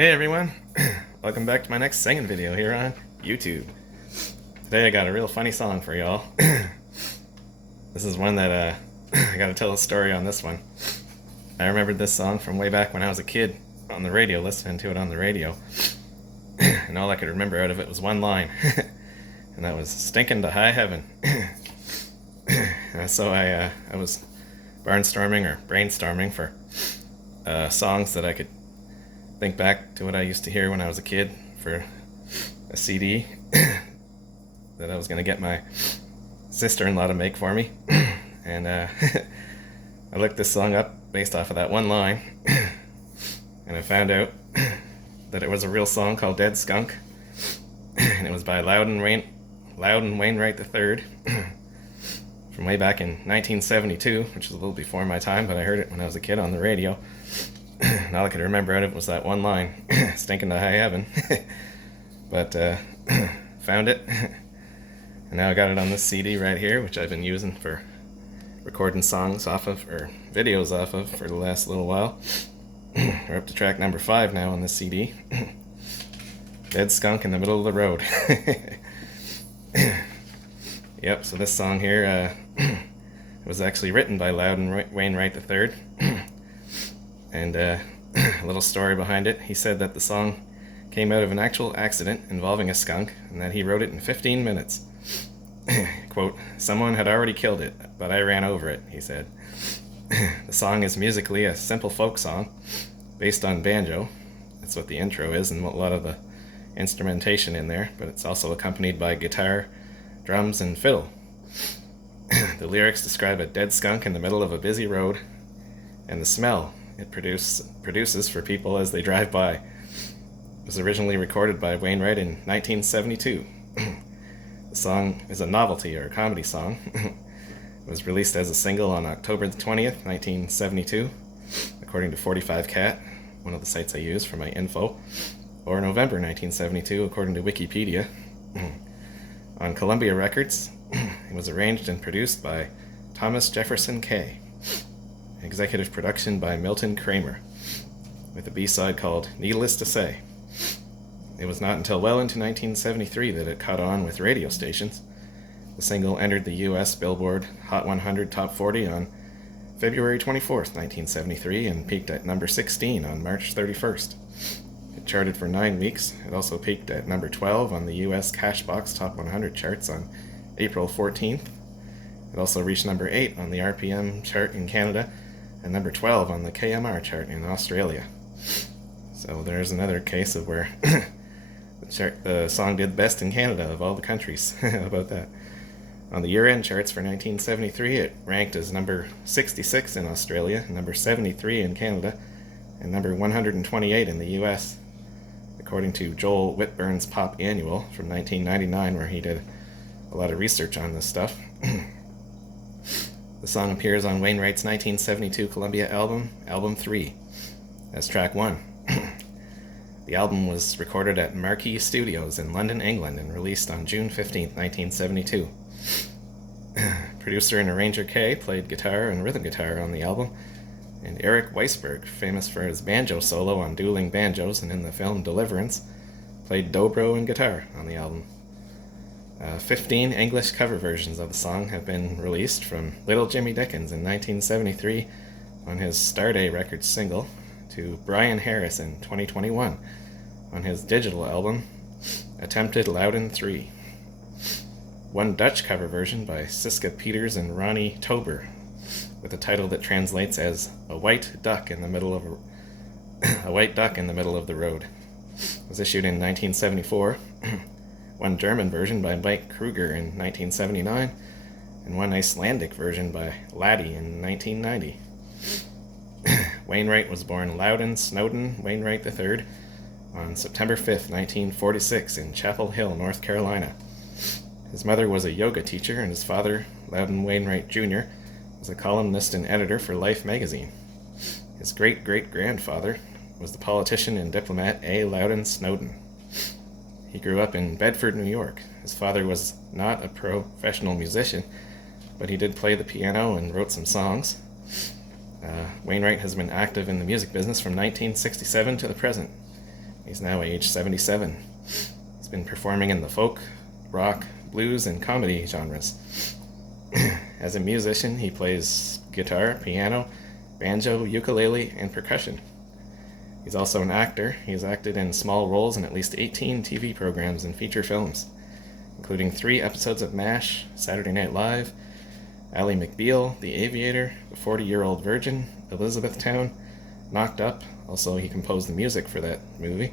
Hey everyone, welcome back to my next singing video here on YouTube. Today I got a real funny song for y'all. This is one that I gotta tell a story on this one. I remembered this song from way back when I was a kid on the radio, listening to it on the radio. And all I could remember out of it was one line. And that was "Stinking to high heaven." So I was brainstorming for songs that I could think back to what I used to hear when I was a kid for a CD that I was going to get my sister-in-law to make for me. And I looked this song up based off of that one line, and I found out that it was a real song called Dead Skunk, and it was by Loudon Wainwright III from way back in 1972, which is a little before my time, but I heard it when I was a kid on the radio. And all I could remember out of it was that one line, "Stinking to high heaven." But found it, and now I got it on this CD right here, which I've been using for recording songs off of, or videos off of, for the last little while. We're up to track number 5 now on this CD. Dead Skunk in the Middle of the Road. Yep, so this song here was actually written by Loudon Wainwright III. And a little story behind it. He said that the song came out of an actual accident involving a skunk, and that he wrote it in 15 minutes. Quote, "Someone had already killed it, but I ran over it," he said. The song is musically a simple folk song based on banjo. That's what the intro is, and a lot of the instrumentation in there, but it's also accompanied by guitar, drums, and fiddle. The lyrics describe a dead skunk in the middle of a busy road, and the smell it produces for people as they drive by. It was originally recorded by Wainwright in 1972. The song is a novelty or a comedy song. It was released as a single on October 20th, 1972, according to 45 Cat, one of the sites I use for my info, or November 1972, according to Wikipedia. On Columbia Records, it was arranged and produced by Thomas Jefferson Kaye. Executive production by Milton Kramer, with a B-side called "Needless to Say." It was not until well into 1973 that it caught on with radio stations. The single entered the US Billboard Hot 100 Top 40 on February 24th, 1973, and peaked at number 16 on March 31st. It charted for 9 weeks. It also peaked at number 12 on the US Cashbox Top 100 charts on April 14th. It also reached number 8 on the RPM chart in Canada, and number 12 on the KMR chart in Australia. So there's another case of where the song did best in Canada of all the countries. How about that? On the year-end charts for 1973, it ranked as number 66 in Australia, number 73 in Canada, and number 128 in the US, according to Joel Whitburn's Pop Annual from 1999, where he did a lot of research on this stuff. The song appears on Wainwright's 1972 Columbia album, Album 3, as track 1. The album was recorded at Marquee Studios in London, England, and released on June 15, 1972. Producer and arranger Kaye played guitar and rhythm guitar on the album, and Eric Weisberg, famous for his banjo solo on Dueling Banjos and in the film Deliverance, played dobro and guitar on the album. 15 English cover versions of the song have been released, from Little Jimmy Dickens in 1973 on his Starday Records single, to Brian Harris in 2021 on his digital album, Attempted Loudon III. One Dutch cover version by Siska Peters and Ronnie Tober, with a title that translates as "A White Duck in the Middle of a White Duck in the Middle of the Road," was issued in 1974. One German version by Mike Kruger in 1979, and one Icelandic version by Laddie in 1990. Wainwright was born Loudon Snowden Wainwright III on September 5th, 1946, in Chapel Hill, North Carolina. His mother was a yoga teacher, and his father, Loudon Wainwright Jr., was a columnist and editor for Life magazine. His great-great-grandfather was the politician and diplomat A. Loudon Snowden. He grew up in Bedford, New York. His father was not a professional musician, but he did play the piano and wrote some songs. Wainwright has been active in the music business from 1967 to the present. He's now age 77. He's been performing in the folk, rock, blues, and comedy genres. As a musician, he plays guitar, piano, banjo, ukulele, and percussion. He's also an actor. He has acted in small roles in at least 18 TV programs and feature films, including 3 episodes of MASH, Saturday Night Live, Ally McBeal, The Aviator, The 40-Year-Old Virgin, Elizabethtown, Knocked Up. Also, he composed the music for that movie.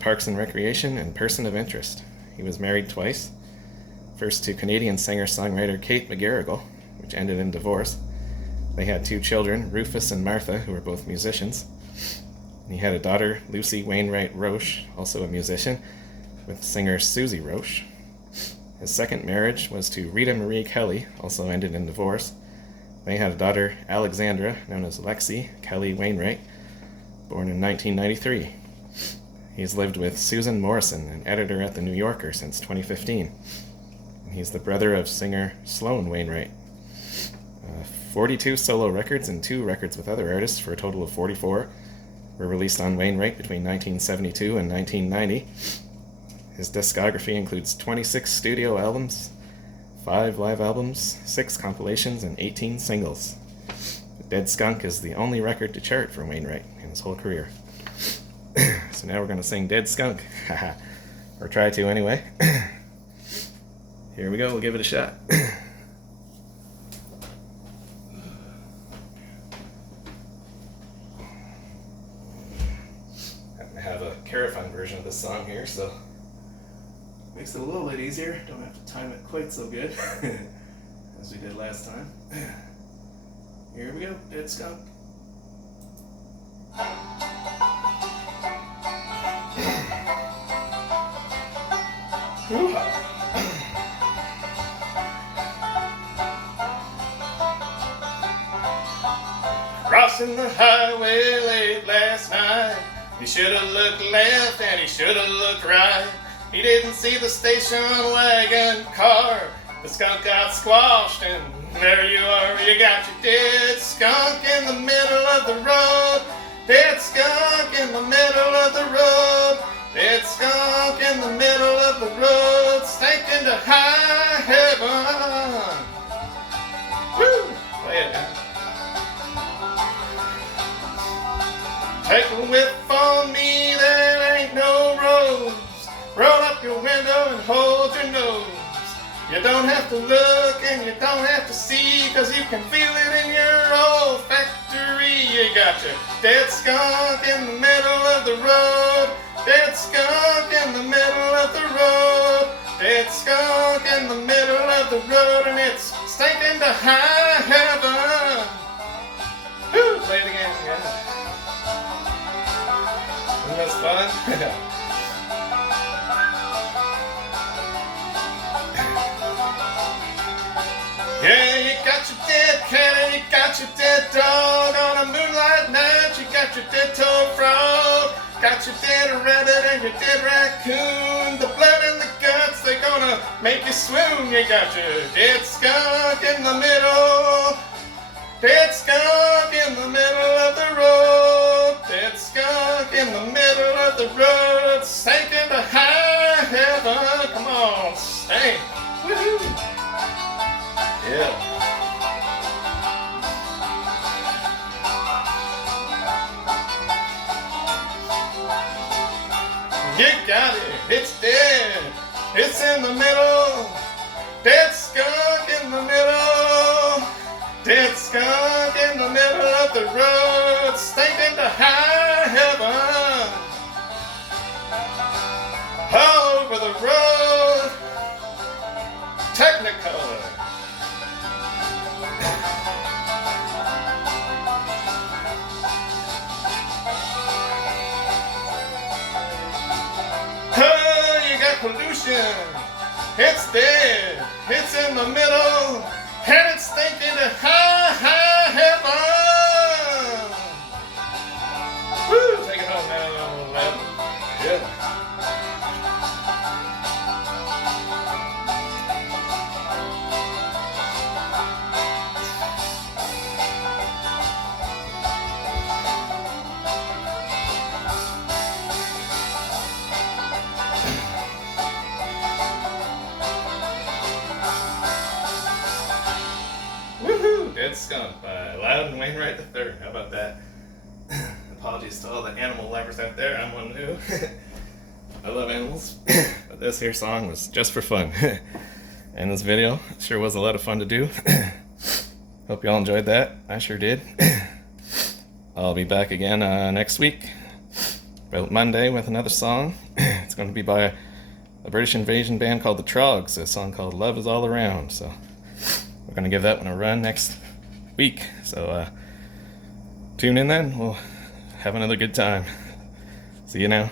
Parks and Recreation, and Person of Interest. He was married twice. First to Canadian singer-songwriter Kate McGarrigle, which ended in divorce. They had 2 children, Rufus and Martha, who were both musicians. He had a daughter, Lucy Wainwright Roche, also a musician, with singer Susie Roche. His second marriage was to Rita Marie Kelly, also ended in divorce. They had a daughter, Alexandra, known as Lexi Kelly Wainwright, born in 1993. He's lived with Susan Morrison, an editor at The New Yorker, since 2015. He's the brother of singer Sloan Wainwright. 42 solo records and 2 records with other artists, for a total of 44, were released on Wainwright between 1972 and 1990. His discography includes 26 studio albums, 5 live albums, 6 compilations, and 18 singles. Dead Skunk is the only record to chart for Wainwright in his whole career. So now we're going to sing Dead Skunk. Or try to anyway. Here we go, we'll give it a shot. I have a Carafine version of this song here, so makes it a little bit easier. Don't have to time it quite so good as we did last time. Here we go, Dead Skunk. Crossing the highway late last night, he should have looked left and he should have looked right. He didn't see the station wagon car. The skunk got squashed and there you are. You got your dead skunk in the middle of the road. Dead skunk in the middle of the road. Dead skunk in the middle of the road. Stinking to high heaven. Woo! Play it now. Take a whiff on me, there ain't no rose. Roll up your window and hold your nose. You don't have to look and you don't have to see, 'cause you can feel it in your olfactory. You got your dead skunk in the middle of the road. Dead skunk in the middle of the road. Dead skunk in the middle of the road, and it's stinking to high heaven. Woo! Play it again, yeah. Isn't that fun? Yeah, you got your dead cat and you got your dead dog. On a moonlight night, you got your dead toad frog. Got your dead rabbit and your dead raccoon. The blood and the guts, they're gonna make you swoon. You got your dead skunk in the middle. Dead skunk in the middle of the road. Dead skunk in the middle of the road. Sinking to high heaven. Come on, stink. Woohoo! Yeah. You got it. It's dead. It's in the middle. Dead skunk in the middle. Dead skunk in the middle of the road. Stinking to high heaven. All over the road. Technicolor. Pollution, it's dead, it's in the middle, and it's stinking to high, high heaven. Woo! Take it home now, Loudon. Yeah. Skunk by Loudon Wainwright III. How about that? Apologies to all the animal lovers out there. I'm one too. I love animals. But this here song was just for fun. And this video sure was a lot of fun to do. Hope y'all enjoyed that. I sure did. I'll be back again next week, about Monday, with another song. It's going to be by a British invasion band called the Trogs, a song called Love Is All Around. So we're going to give that one a run next week. So tune in then. We'll have another good time. See you now.